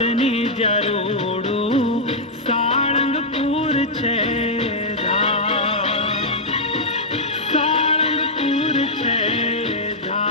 ની જરોડું સાળંગપુર છે ધામ, સાળંગપુર છે ધામ.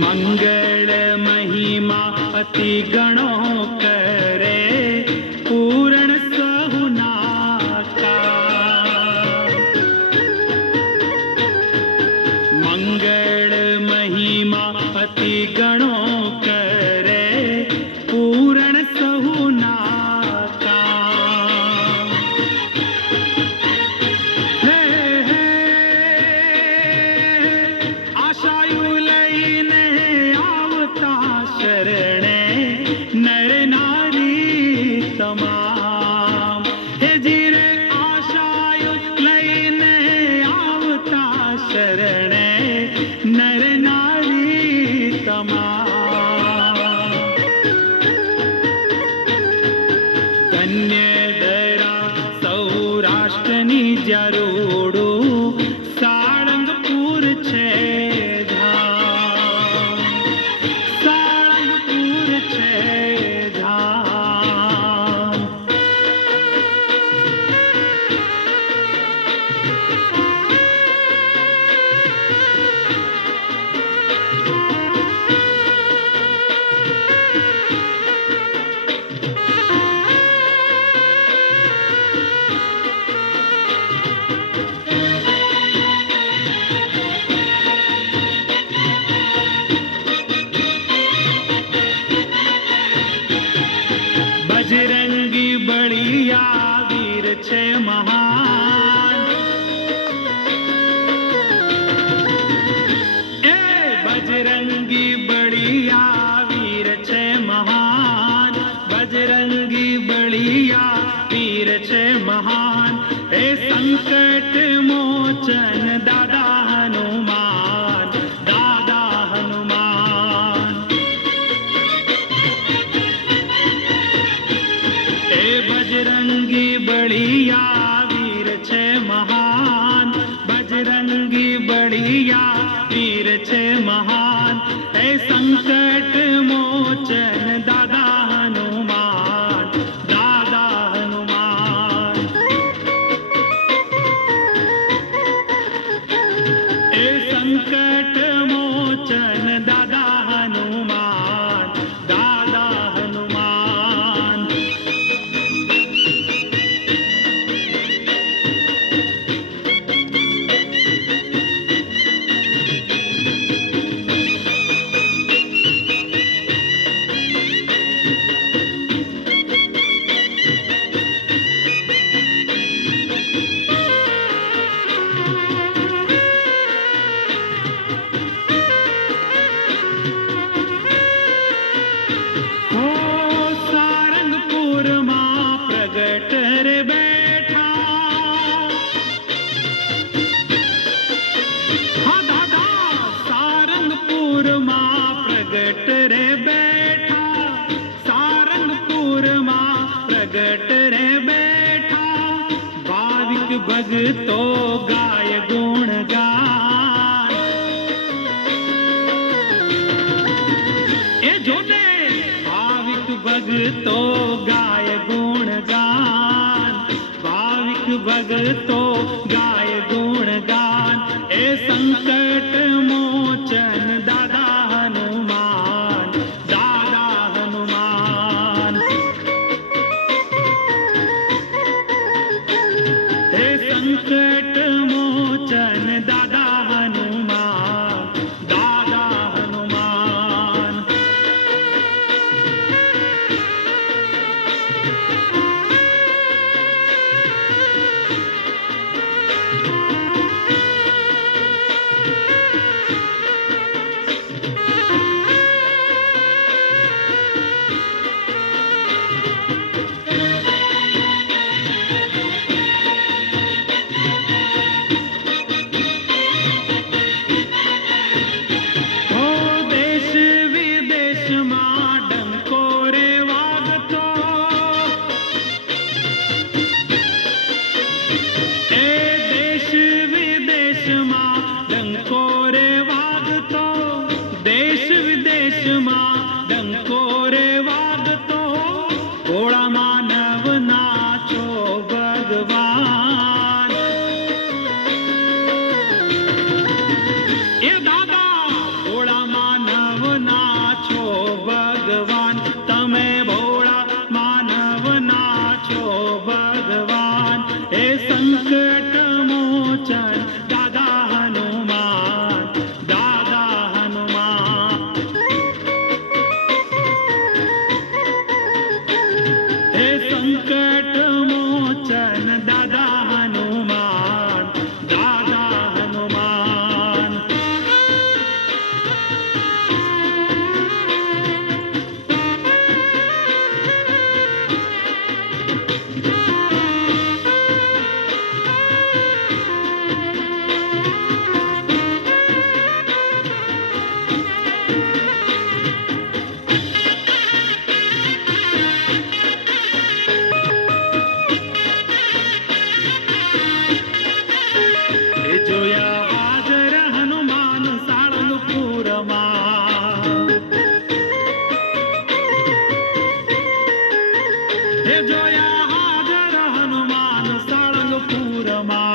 મંગળ મહિમા અતિ ગણો કરે પૂરણ સહુનાકા. મંગળ મહિમા અતિ ગણો કરે પૂરણ સહુનાકા. હે હે આશાયુ લઈને આવતા શરણે નર નારી તમામ. હે જીરે આશાયુ લઈને આવતા શરણે નર નારી તમામ. કન્યાદરા સૌરાષ્ટ્રની જરોડું સાળંગપુર છે ધામ, સાળંગપુર છે ધામ. બજરંગી બળિયા વીર છે મહાન. એ બજરંગી બળિયા વીર છે મહાન. બજરંગી બળિયા વીર છે મહાન. એ સંકટ મોચન દાદા હનુમાન, દાદા હનુમાન. એ બજરંગી બળિયા વીર છે મહાન. બજરંગી બળિયા વીર છે મહાન. એ સંકટ મોચન દાદા હનુમાન, દાદા હનુમાન. એ સંકટ મોચન દાદા હનુમાન, દાદા હનુમાન. હો સારંગપુરમાં પ્રગટ રે બેઠા. હા દાદા સારંગપુરમાં પ્રગટ રે બેઠા. સારંગપુરમાં પ્રગટ રે બેઠા. ભાવિક ભગતો ગાય ગુણગાન. એ જોને ભાવિક ભગતો ગાય ગુણગાન. ભાવિક ભગતો ગાય ગુણગાન. એ સંકટ મોચન દાદા હનુમાન, દાદા હનુમાન. એ સંકટ મોચન દાદા હનુમાન, દાદા હનુમાન. ભગવાન તમે ભોળા માનવના છો ભગવાન હે સંકટ મોચન દાદા હનુમાન દાદા હનુમાન હે સંકટ મોચન દાદા હનુમાન દાદા હનુમાન એ જોયા હાજર હનુમાન સાળંગપુરમાં એ જોયા હાજર હનુમાન સાળંગપુરમાં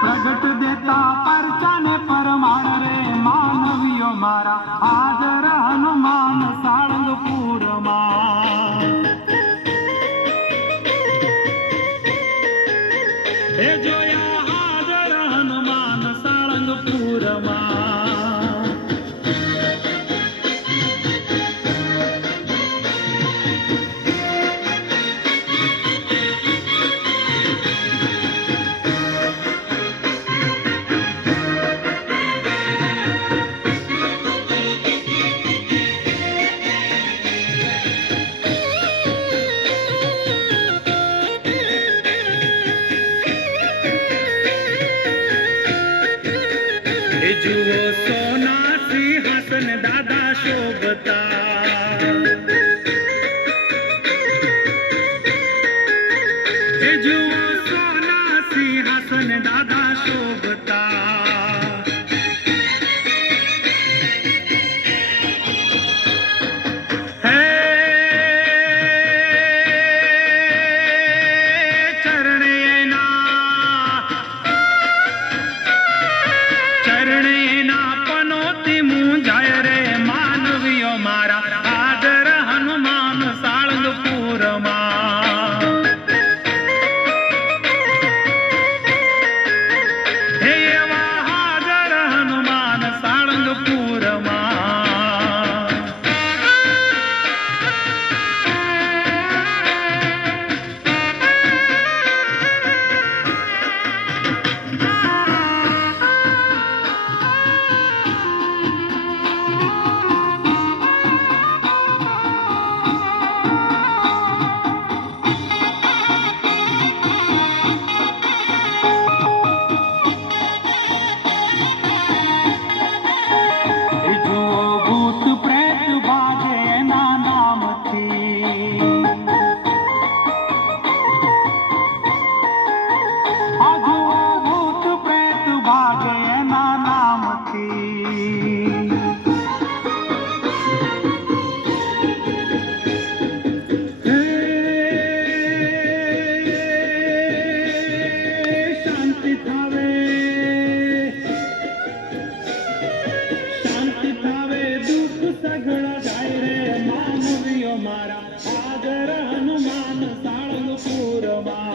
પ્રગટ દેતા પરચાને પરમાણ રે માનવીઓ મારા હાજર હનુમાન સાળંગપુરમાં એ જોયા હાજર હનુમાન સાળંગપુરમાં એ જુઓ સોના સિંહાસન દાદા શોભતા એ જુઓ સોના સિંહાસન દાદા શોભતા હે ચરણેના પનોતી મુંજાય રે માનવીઓ મારા હાજર હનુમાન સાળંગપુરમાં હે એવા હાજર હનુમાન સાળંગપુરમાં એ જુઓ ભૂત પ્રેત ભાગે એના નામથી આ જુઓ ભૂત પ્રેત ભાગે એના નામથી શાંતિ થાવે શાંતિ થાવે દુઃખ સઘળા જાય રે માનવીઓ મારા હાજર હનુમાન સાળંગપુરમાં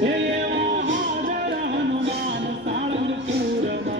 હે એવા હાજર હનુમાન સાળંગપુરમાં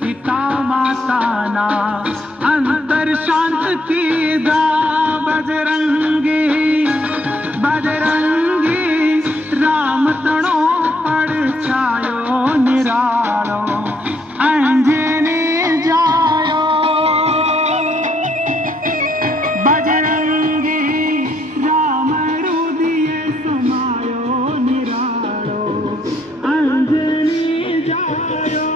सीता माताना अंतर शांत कीदा बजरंगी बजरंगी राम तणो પડછાયો નિરાળો અંજને જાયો બજરંગી રામ રુદિયે સમાયો નિરાળો અંજને જાયો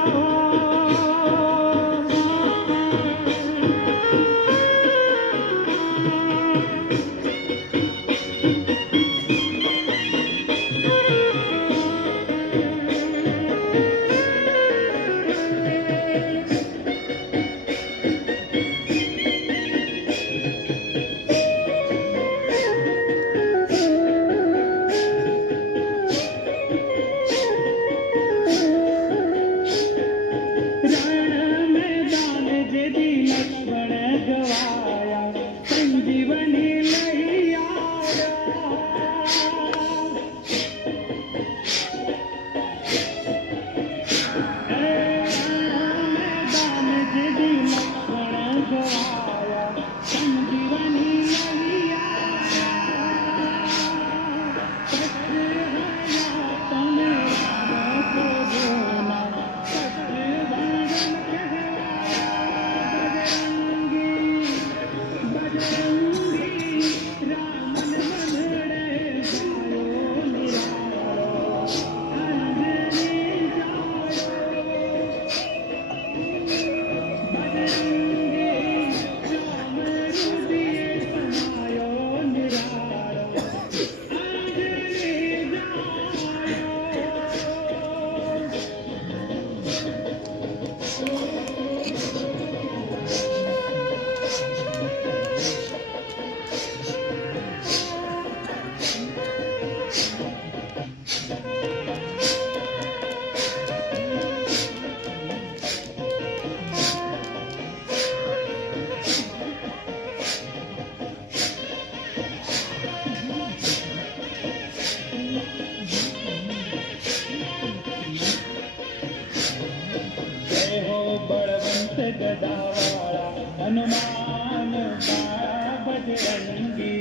गदावाड़ा हनुमान बाड़ा बजरंगी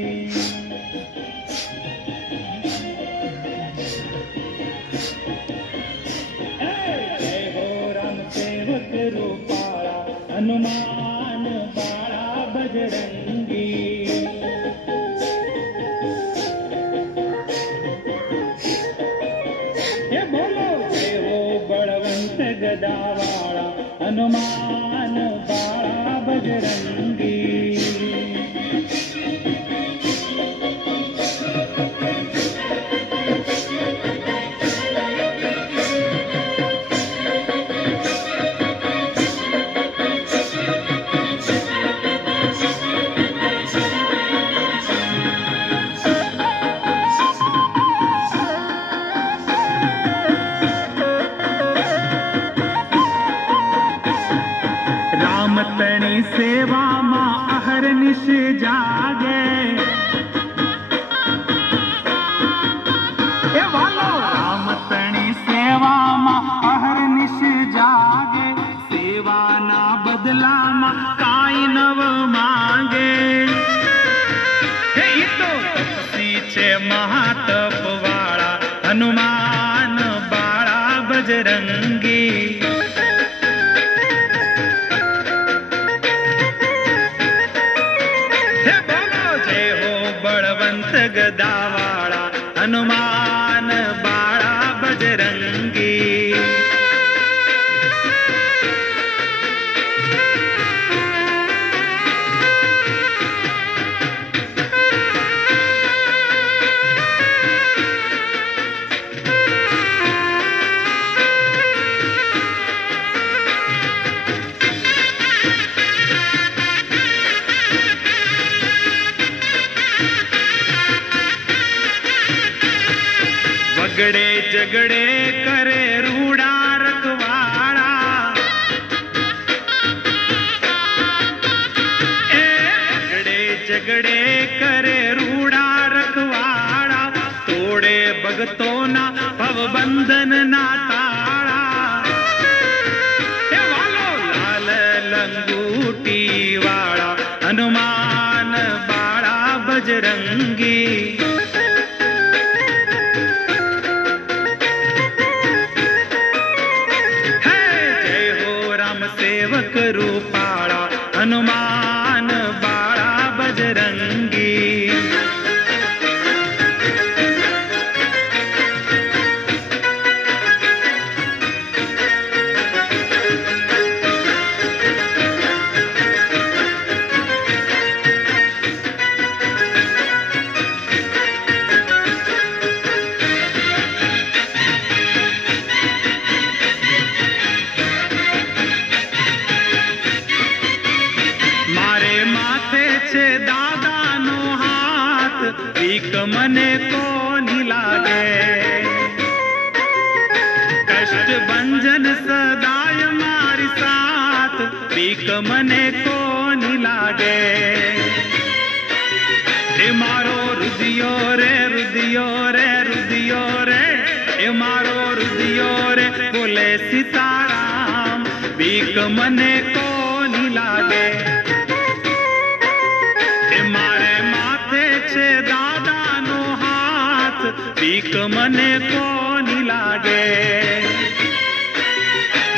जय हो राम सेवक रूपाड़ा हनुमान बाड़ा बजरंगी ये बोलो जय हो बलवंत गदावाड़ा हनुमान बाड़ा बजरंगी तणी सेवा मां अहरनिश जागे ए वालो राम तणी सेवा मां अहरनिश जागे सेवा ना बदला मां काई नव मांगे हे तो तपसी छे महातप वाला हनुमान बाड़ा बजरंगी गदावाड़ा हनुमान बाड़ा बजरंगी झगड़े झगड़े करे रूड़ा रखवाड़ा झगड़े झगड़े करे रूड़ा रखवाड़ा तोड़े भगतों ना भव बंधन ना ताड़ा લંગૂટી વાળા હનુમાન બાળા બજરંગી હે જય હો રામ સેવક રૂપાળા હનુમાન બાળા બજરંગી દાદાનો હાથ બીક મને કોની લાગે કષ્ટ ભંજન સદાય મારી સાથ બીક મને કોની લાગે એ મારો રુદિયો રે રુદિયો રે રુદિયો રે એ મારો રુદિયો રે બોલે સીતારામ બીક મને કોની લાગે દાદાનો હાથ બીક મને કોની લાગે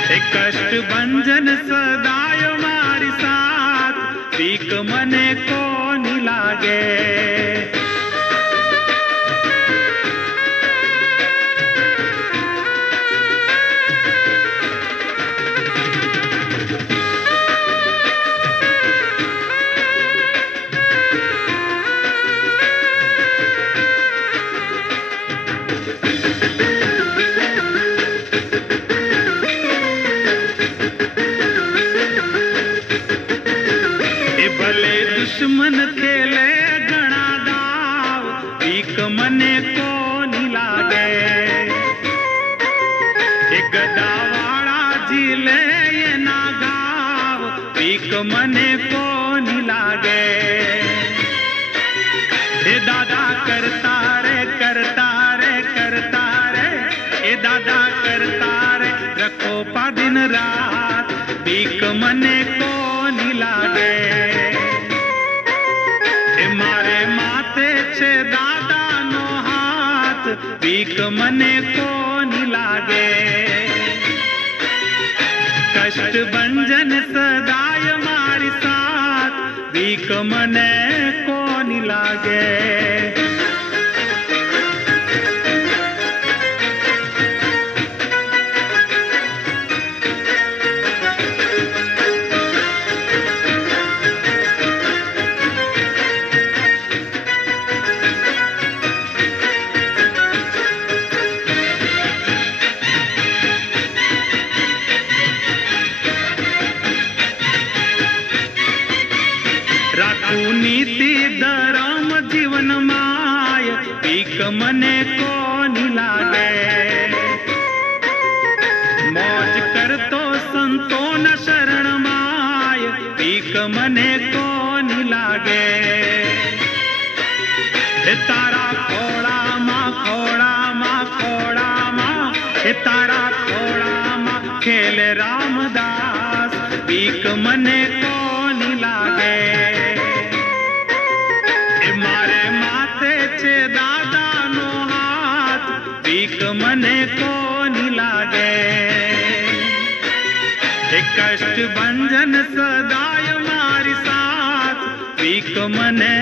એ કષ્ટ ભંજન સદાય મારી સાથ બીક મને કોની લાગે દુશ્મન ખેલે ઘણા દાવ બીક મને કોની લાગે એ ગદાવાળા જીલે એના ગાવ બીક મને કોની લાગે એ દાદા કરતા રે કરતા રે કરતા રે એ દાદા કરતા રે રખો પા દિન રાત બીક મને કોની લાગે મારે માથે છે દાદાનો હાથ બીક મને કોની લાગે કષ્ટ ભંજન સદાય મારી સાથ બીક મને કોની લાગે નીતિ ધર્મ જીવન માય બીક મને કોની લાગે મોજ કરતો સંતોના શરણ માય બીક મને કોની લાગે એ તારા ખોળામાં ખોળામાં ખોળામાં એ તારા ખોળામાં ખેલે રામદાસ બીક મને કોની લાગે મારે માથે છે દાદાનો હાથ બીક મને કોની લાગે એ કષ્ટ ભંજન સદાય મારી સાથ બીક મને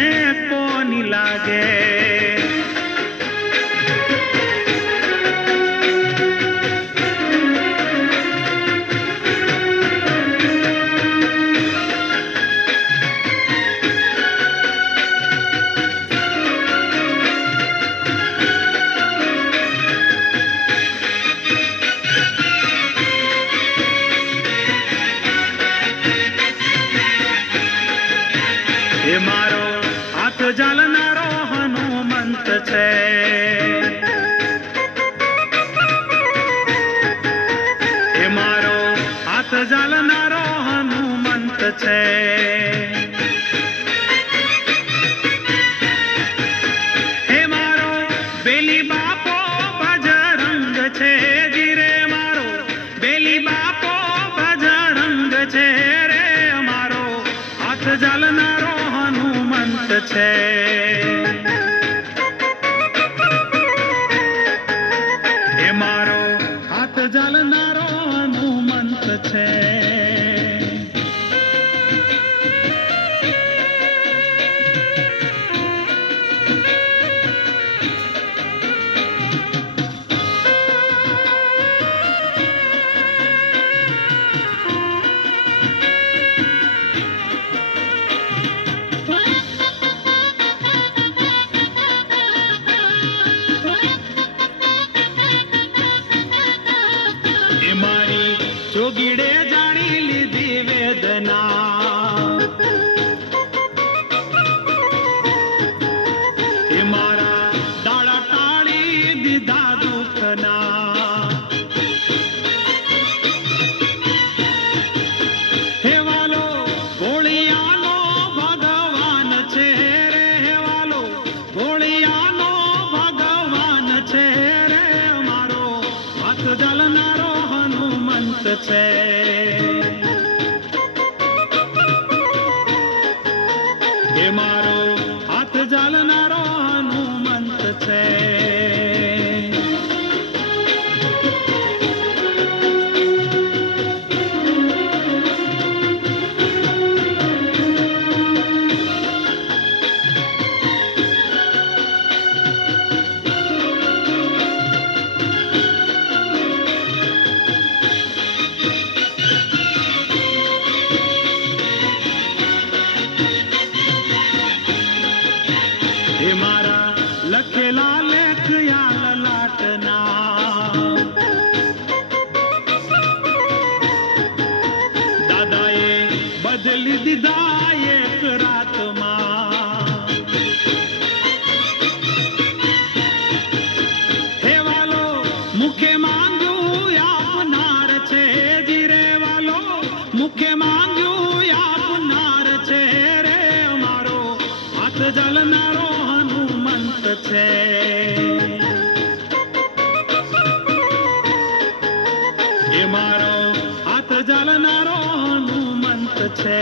કોની લાગે મારો હાથ જાલનારો હનુમંત છે એ મારો હાથ જાલનારો હનુમંત છે હે મારો બેલી બાપો બજરંગ છે જીરે મારો બેલી બાપો બજરંગ છે રે ઝાલનારો હનુમંત છે. એ મારો હાથ ઝાલનારો હનુમંત છે. જોગીડે જાણી લીધી વેદના, એ મારા દાડા ટાળી દીધા દુઃખના. હે વાલો ગોળિયાનો ભગવાન છે રે, હે વાલો ગોળિયાનો ભગવાન છે રે, મારો હાથ ઝાલનારો હનુમંત છે. એ મારો હાથ ઝાલનારો હનુમંત છે. એ મારા લખેલા લેખ યા લલાટના, દાદાએ બદલી દીધા એક રાતમાં. હે વાલો મુખે માંગ્યું આપનાર છે, જીરે વાલો મુખે માંગ્યું આપનાર છે રે, મારો હાથ ઝાલનારો છે. એ મારો હાથ ઝાલનારો હનુમંત છે.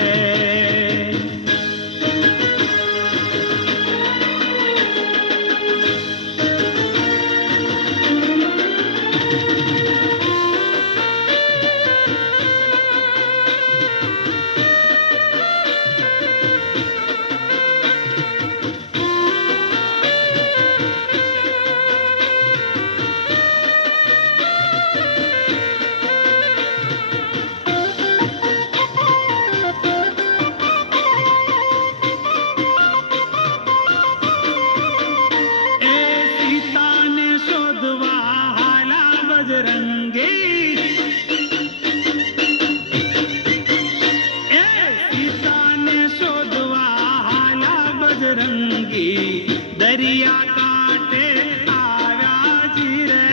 દરિયા કાંઠે આવ્યા જીરે,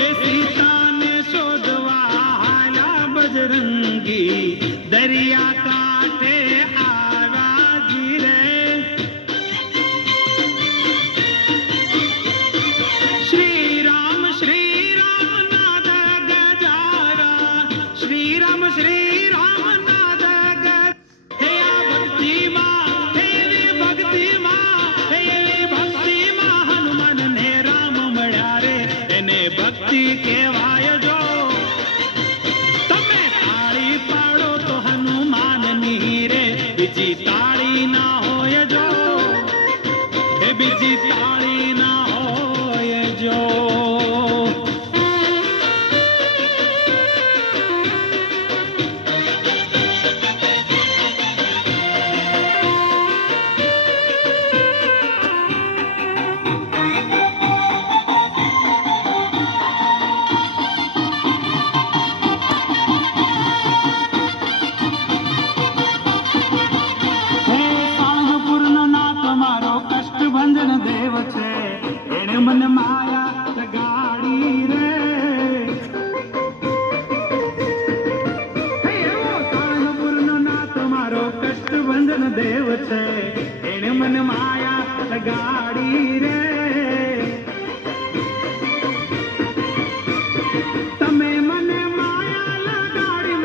એ સીતાને શોધવા હાલા બજરંગી, દરિયા કાંઠે આવ્યા જીરે. શ્રી રામ નાદ ગજારા, શ્રી રામ નાદ ગજારા. ભક્તિ કહેવાય જો તમે તાળી પાડો તો હનુમાનની રે, બીજી તાળી ના હોય જો, એ બીજી તાળી ના હોય જો. मन माया गाड़ी रे, साणपुर नो नाथ मारो कष्ट बंधन देव छे, एने मन माया गाड़ी रे. તમે મને માયા લગાડી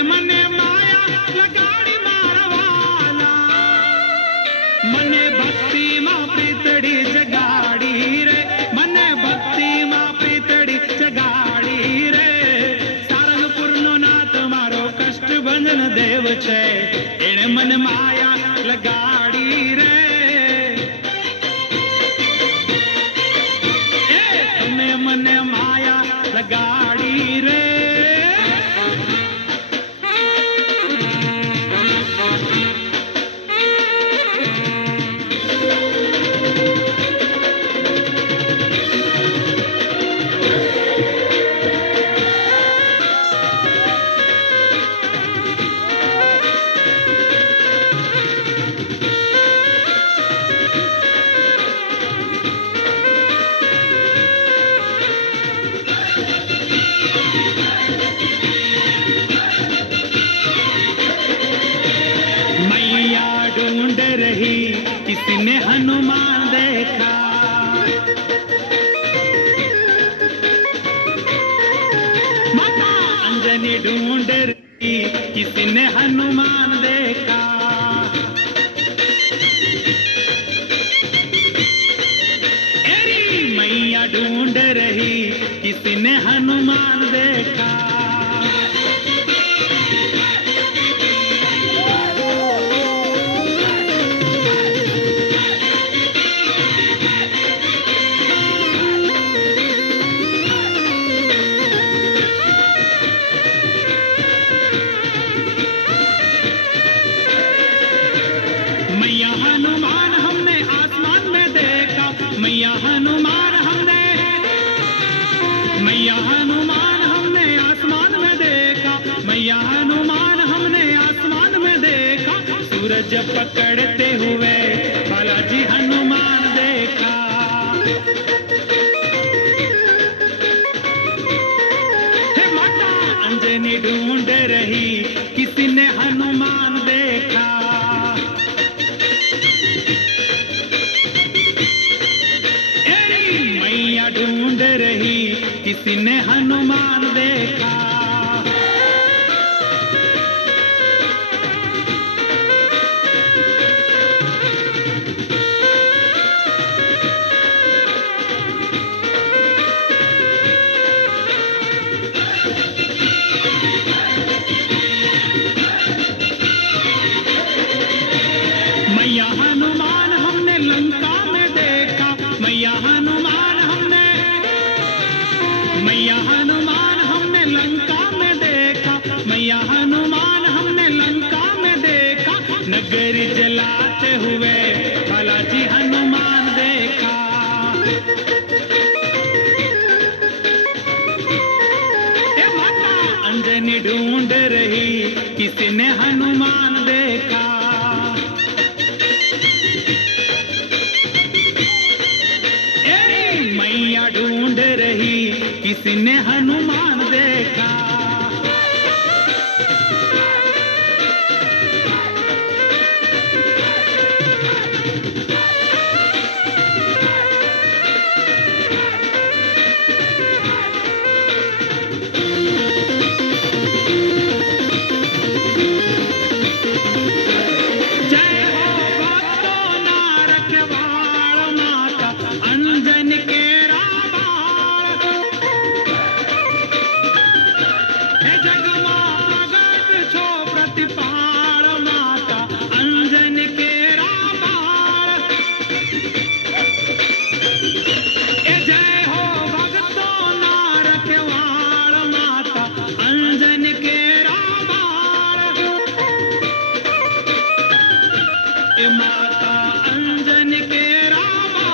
मने मने माया लगाड़ी मारवाला मने भक्ति मा प्रीतड़ी जगाड़ी रे मने भक्ति मा प्रीतड़ी जगाड़ी रे सारंगपुर नो नाथ मारो कष्ट भंजन देव छे एणे मन माया लगाड़ी रे तने मने माया लगाड़ी रे ढूंढ रही किसी ने हनुमान देखा माता अंजनी ढूंढ रही किसी ने हनुमान देखा एरी मैया ढूंढ रही किसी ने हनुमान देखा मैया हनुमान हमने आसमान में देखा मैया हनुमान हमने आसमान में देखा मैया हनुमान हमने आसमान में देखा सूरज पकड़ते हुए बालाजी हनुमान देखा हे माता अंजनी ढूंढ रही किसी ने हनुमान देखा मैया ढूंढ रही किसी ने हनुमान देखा मैया हनुमान हमने लंका में देखा मैया हनुमान हमने लंका में देखा मैया हनुमान हमने लंका में देखा नगरी जलाते हुए बालाजी हनुमान देखा ए माता अंजनी ढूंढ रही किसी ने हनुमान देखा मैया ढूंढ रही किसी ने हनुमान देखा जय हो भक्तों ना रखवाड़ माता अंजन के माता अंजन के रामा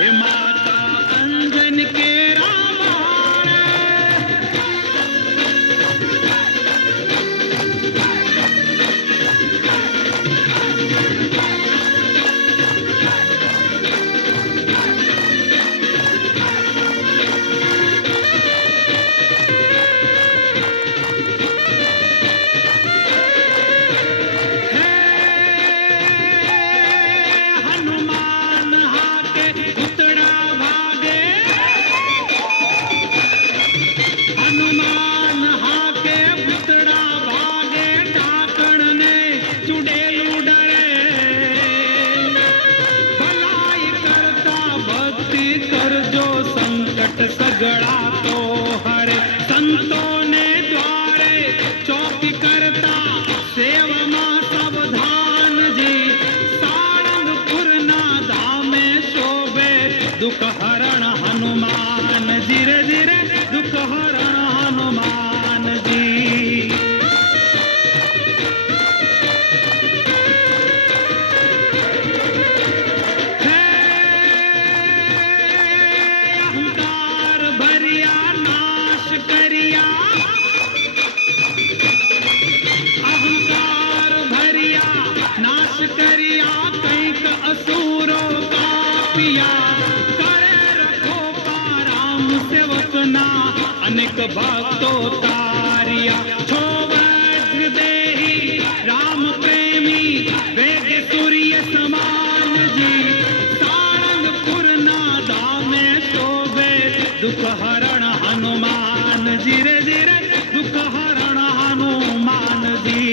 हे माता अंजन के रामायण सगड़ा तो हरे संतों ने द्वारे चौकी करता सेवा सावधान जी सारंगपुर ना धामे शोभे दुख हरण हनुमान धीरे धीरे दुख हरण हनुमान जी करिया कैक असुरों का पिया करे रखो राम सेवक ना अनेक भक्तों तारिया छो वज्र देही राम प्रेमी वेग सूर्य समान जी सारंगपुर नादा में शोभे दुख हरण हनुमान धीरे धीरे दुख हरण हनुमान जी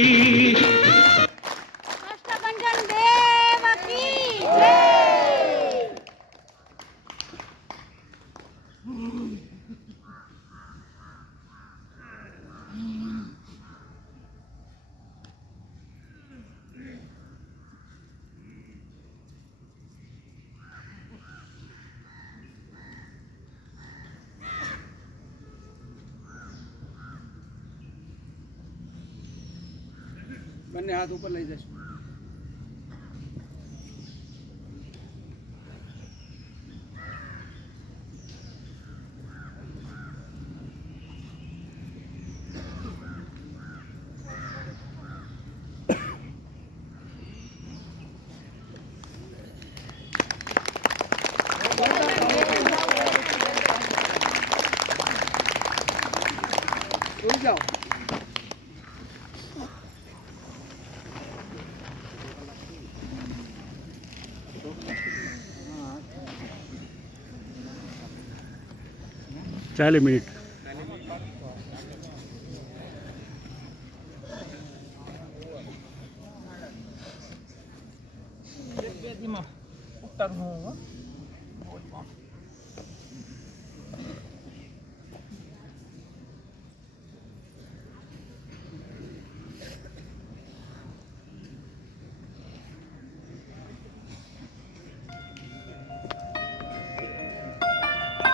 બંને હાથ ઉપર લઈ જશું ઉડી જાઓ ચાલીસ મિનિટ ઉતારું